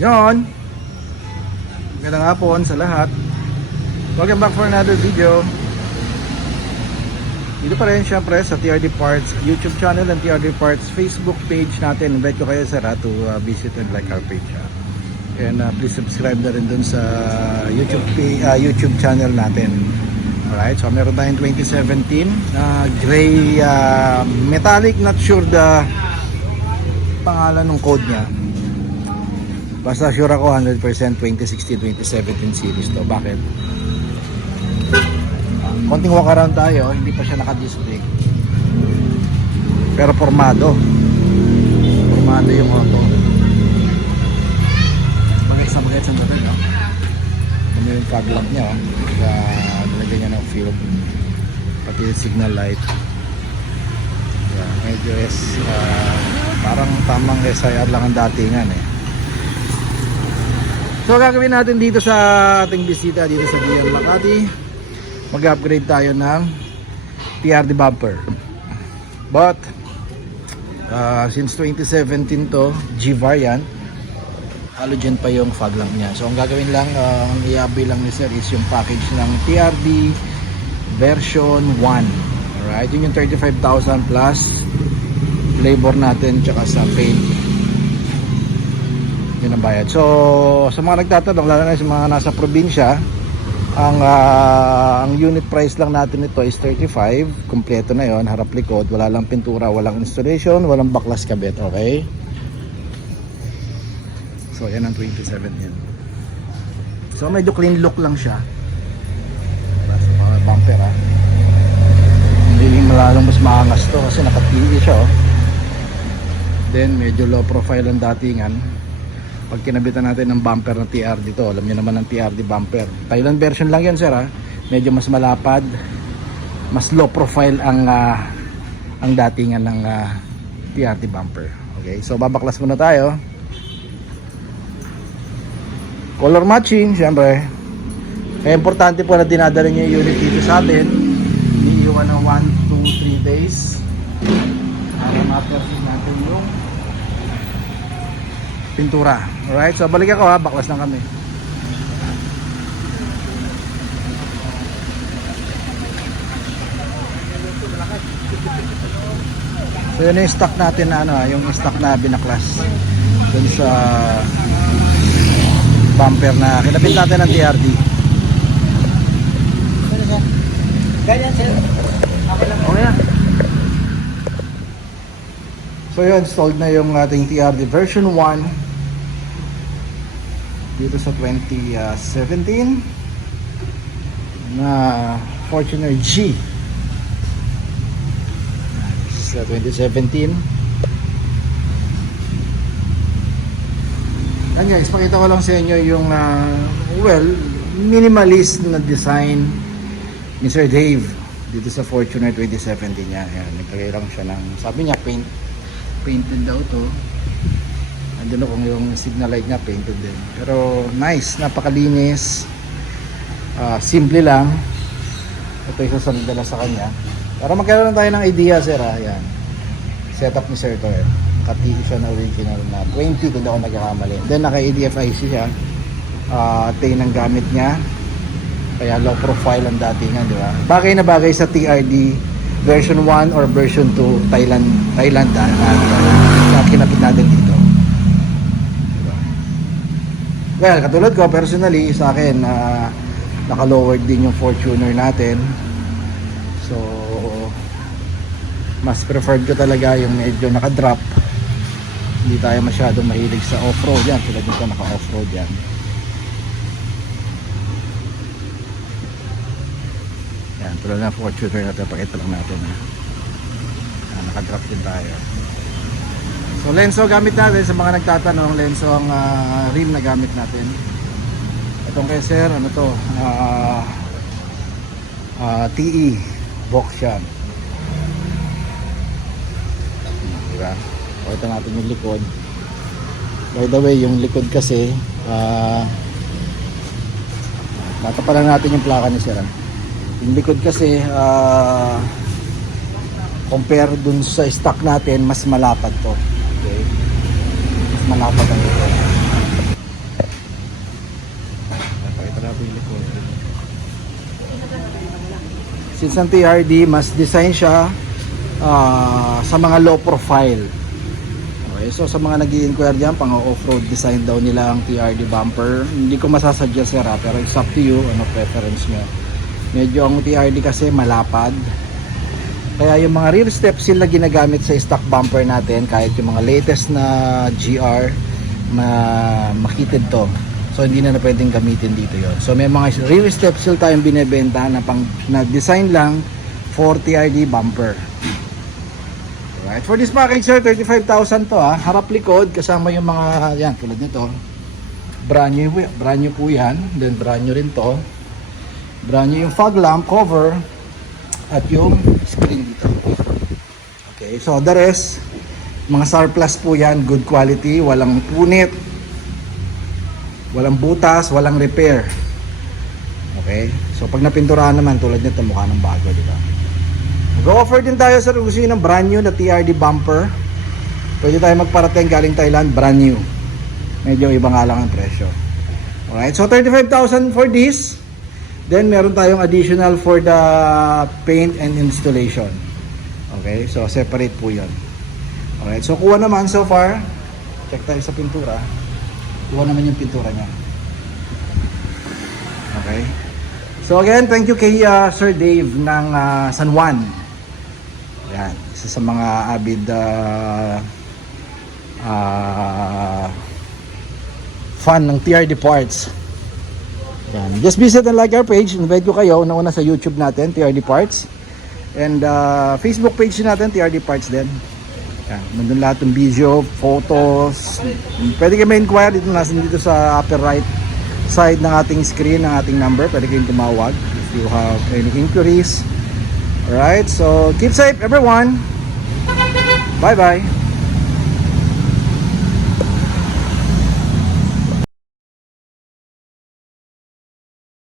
Yon. Magandang hapon sa lahat. Welcome back for another video. Dito pa rin syempre sa TRD Parts YouTube channel and TRD Parts Facebook page natin. Invite ko kayo sir to visit and like our page. And please subscribe na rin dun sa YouTube channel natin. Alright, so meron tayong 2017 na gray metallic, not sure the pangalan ng code niya. Basta sure ako 100% 2016-2017 series to. Bakit? Konting walk around tayo, hindi pa siya naka-display. Pero formado yung auto. Bagay sa natin, no? Ano yung fog lamp niya, oh. Nalagyan niya ng field. Pati yung signal light. Medyo parang tamang SIR lang ang datingan eh. So gagawin natin dito sa ating bisita dito sa Gian Makati, mag-upgrade tayo ng TRD bumper. But since 2017 to, G-variant, halogen pa yung fog lamp niya. So ang gagawin lang, ang i-upgrade lang ni sir is yung package ng TRD version 1. Alright, yun yung 35,000 plus labor natin tsaka sa paint. Yun ang bayad. So sa mga nagtatanong, lalo na sa mga nasa probinsya, ang unit price lang natin ito is 35. Kompleto na yon, harap likod, wala lang pintura, walang installation, walang baklas kabit. Okay, so yan ang 2017. So medyo clean look lang siya sa mga bumper hindi malalong mas maangas to kasi naka-PE siya Then medyo low profile ang datingan. Pag kinabitan natin ng bumper ng TRD to, alam niyo naman ang TRD bumper, Thailand version lang yan sir medyo mas malapad, mas low profile ang datingan ng TRD bumper. Okay, so babaklas muna tayo. Color matching syempre, kaya importante po na dinadala niyo yung unit dito sa atin. Iiwan ng 1 to 3 days para ma-perfect natin yung pintura. Alright, so balik ako baklas lang kami. So yun yung stock natin na yung stock na binaklas dun sa bumper na kinabit natin ng TRD. Ganyan sir. Okay na. So yun, installed na yung ating TRD version 1 dito sa 2017 na Fortuner G sa 2017. Yan guys, pakita ko lang sa inyo yung minimalist na design ni Sir Dave dito sa Fortuner 2017 niya. Ayan, nagtagay lang siya ng, sabi niya painted daw to. Andun kung yung signal light niya painted din. Pero nice, napakalinis. Simple lang. Ito yung sasalidala sa kanya. Para magkaroon tayo ng idea sir Ayan. Setup ni sir to Naka-TV siya na original na 20 kung ako nagkakamali. Then naka-ADFIC siya. Tay ng gamit niya. Kaya low profile ang datingan, di ba? Bagay na bagay sa TRD version 1 or version 2 Thailand na kinapit natin dito. Diba? Well, katulad ko personally sa akin naka-lowered din yung Fortuner natin. So mas preferred ko talaga yung medyo naka-drop. Hindi tayo masyadong mahilig sa off-road yan. Tulad nito naka-off-road yan. Yan, tulad na Fortuner natin, pakita lang natin naka-drop din tayo. So Lenso gamit natin, sa mga nagtatanong, Lenso ang rim na gamit natin. Itong kay sir, ano to, TE box yan. Diba? Pakita natin yung likod. By the way, yung likod kasi tatapalan natin yung plaka ni sir. Yung likod kasi compare dun sa stock natin, mas malapad to. Okay, mas malapad ang likod. acrylic coating. Since ang TRD, mas design siya sa mga low profile. Okay, so sa mga nag-i-inquire dyan, pang off-road design daw nila ang TRD bumper. Hindi ko masasadya sir pero it's up to you, ano preference nyo. Medyo ang TRD kasi malapad. Kaya yung mga rear step seal na ginagamit sa stock bumper natin, kahit yung mga latest na GR, makitid to. So hindi na pwedeng gamitin dito yon. So may mga rear step seal tayong binebenta na design lang for TRD bumper. Alright, for this package sir, 35,000 to harap likod kasama yung mga yan tulad nito. Brand new po yan. Then brand new rin to. Brand new yung fog lamp cover at yung screen dito. Okay, so the rest mga surplus po yan, good quality, walang punit, walang butas, walang repair. Okay? So pag napinturahan naman tulad nito mukha ng bago, di ba? Mag-offer din tayo sa gusto ng brand new na TRD bumper. Pwede tayo magparating galing Thailand, brand new. Medyo iba nga lang ang presyo. Alright, so 35,000 for this. Then meron tayong additional for the paint and installation. Okay, so separate po 'yon. Alright, so kuha naman so far. Check tayo sa pintura. Kuha naman yung pintura niya. Okay. So again, thank you kay Sir Dave ng San Juan. Yan, isa sa mga avid fan ng TRD parts. Yan. Just visit and like our page. Invite ko kayo una sa YouTube natin, TRD Parts. And Facebook page natin, TRD Parts din. Yan. Nandun lahat ng video, photos. Pwede kayo ma-inquire dito sa upper right side ng ating screen, ng ating number. Pwede kayong tumawag if you have any inquiries. Alright, so keep safe everyone. Bye bye.